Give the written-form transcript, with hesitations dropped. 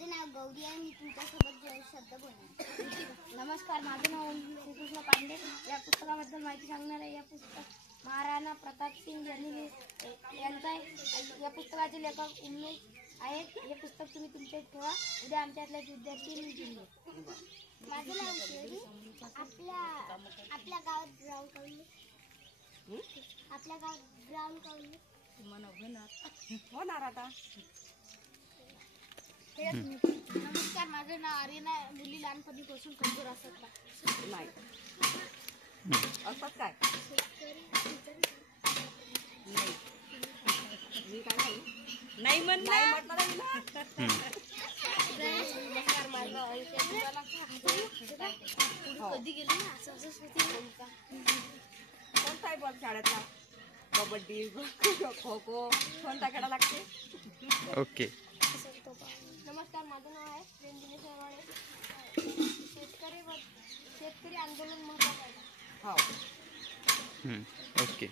माझे नाव गौरी आहे. मी तुमच्यासोबत 2 शब्द बोलणार. नमस्कार, माझे नाव श्रीकृष्ण पांडे. या पुस्तकाबद्दल माहिती सांगणार आहे. या पुस्तक महाराणा प्रताप सिंग यांनी यांचा आहे. या पुस्तकाचे लेखक उमेश आहेत. हे पुस्तक तुम्ही तुमच्या ठेवा. उद्या आमच्यातल्या विद्यार्थी लिहितील. माझं नाव गौरी. आपल्या गावात ग्राउंड कवली. आपल्या गावात ग्राउंड कवली होणार आता. नमस्कार, माझं नाव आर्यन आहे. मुली लहानपणीपासून कमजोर असतात का? नाही असंच काय नाही. मी काय नाही नाही म्हटलं नमस्कार, माझं नाव आयुष आहे. कधी गेली ना असं कोणता आहे बॉल शाळेतला? कबड्डी, खो खो कोणता खेळा लागते? ओके. नमस्कार, माझं नाव आहे प्रेम दिनेश नरवाडे. शेतकरी आंदोलन महत्त्वाचं आहे. हो ओके.